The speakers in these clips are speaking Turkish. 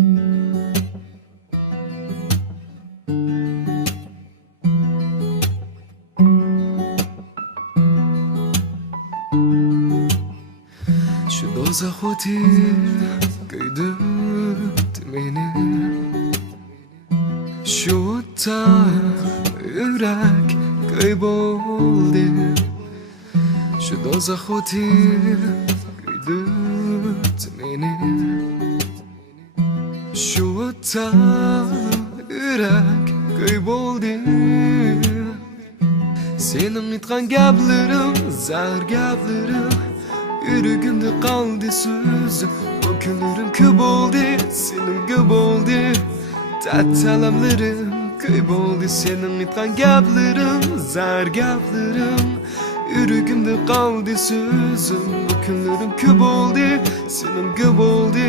Şu dozax o'ti kuydirdi meni, shu o'tda yurak kuy bo'ldi. Şu dozax o'ti kuydirdi meni, shu o'tda yurak kuy bo'ldi. Senin aytgan gaplaring, zar gaplaring, yuragimda qoldi so'zim. Bu kunlarim ko'p bo'ldi, sening ko'p bo'ldi. Ta'talamlarim ko'p bo'ldi. Sening aytgan gaplaring, zar gaplaring, yuragimda qoldi so'zim. Bu kunlarim ko'p bo'ldi, sening ko'p bo'ldi.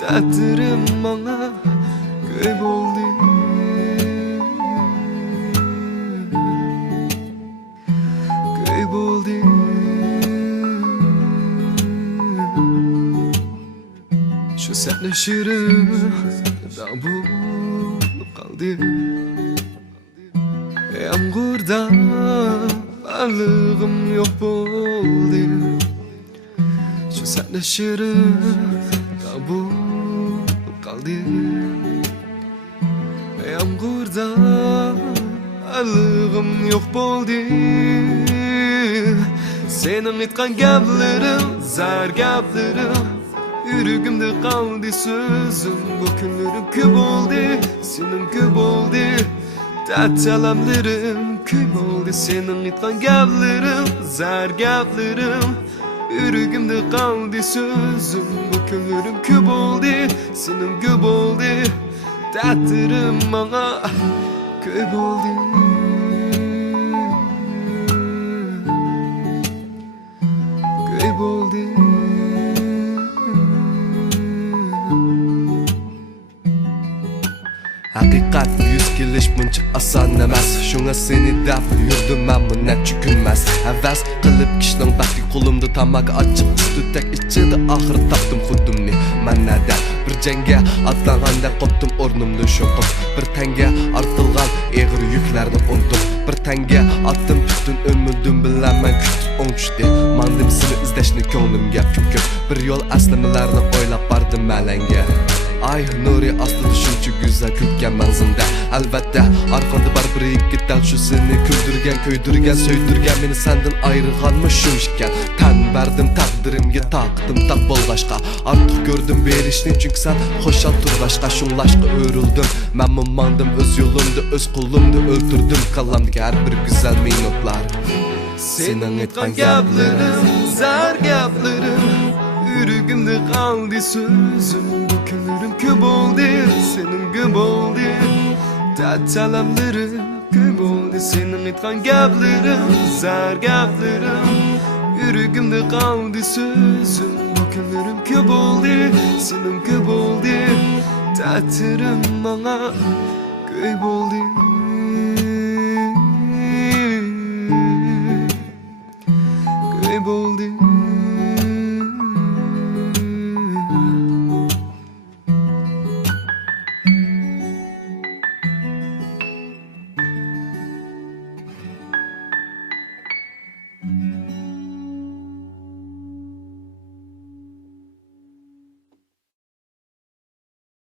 Ta'tirim menga ko'p bo'ldi. Ko'p bo'ldi. Şu sahne şirin dağ kaldı. Yağmurda balığım yok oldu. Şu sahne şirin dağ kaldı. Yağmurda balığım yok oldu. Senin aytgan gaplaring, zar gaplaring, yuragimda qoldi so'zim. Bu kunlarim ko'p bo'ldi, sening ko'p bo'ldi. Ta'talamlarim ko'p bo'ldi. Sening aytgan gaplaring, zar gaplaring, yuragimda qoldi so'zim. Bu kunlarim ko'p bo'ldi, sening ko'p bo'ldi. Ta'tirim menga ko'p bo'ldi. Ko'p bo'ldi. Haqiqat yuz kelish buncha oson emas. Shunga seni deb yurdim men buni tukunmas. Havas qilib kishning baxti qo'limda tamak ochib tutak ichida oxir topdim xudimni. Manada bir jangga atlaganda qopdim o'rnimda sho'qib. Bir tanga ortilgan eg'ir yuklarni unutib, bir tanga atdim butun umrim bilan men kutib o'ng tushdi. Mandim seni izlashni ko'nglimga fikr. Bir yo'l aslamalarni o'ylab bordim malanga. Ay nuri aslida shuncha go'zal kutgan manzilda. Albatta arqonda bar bir yigitdan shu seni kuldirgan, ko'ydirgan, so'ydirgan meni sendan ayirganmi shu ishkan. Tan berdim taqdirimga, taqdim taq bo'lg'ashqa. Ortiq ko'rdim berishni chunki sen xo'shal turg'ashqa. Shunlashqa o'rildim, men mandim o'z yo'limda, o'z qo'limda o'ltirdim qalbimdagi har bir go'zal minutlar. Senin aytgan gaplaring, zar gaplaring, yuragimda qoldi so'zim. Bu kunlarim ko'p bo'ldi, sening ko'p bo'ldi. Ta'talamlarim ko'p bo'ldi. Sening aytgan gaplaring, zar gaplaring, yuragimda qoldi so'zim. Bu kunlarim ko'p bo'ldi, sening ko'p bo'ldi. Ta'tirim menga ko'p bo'ldi.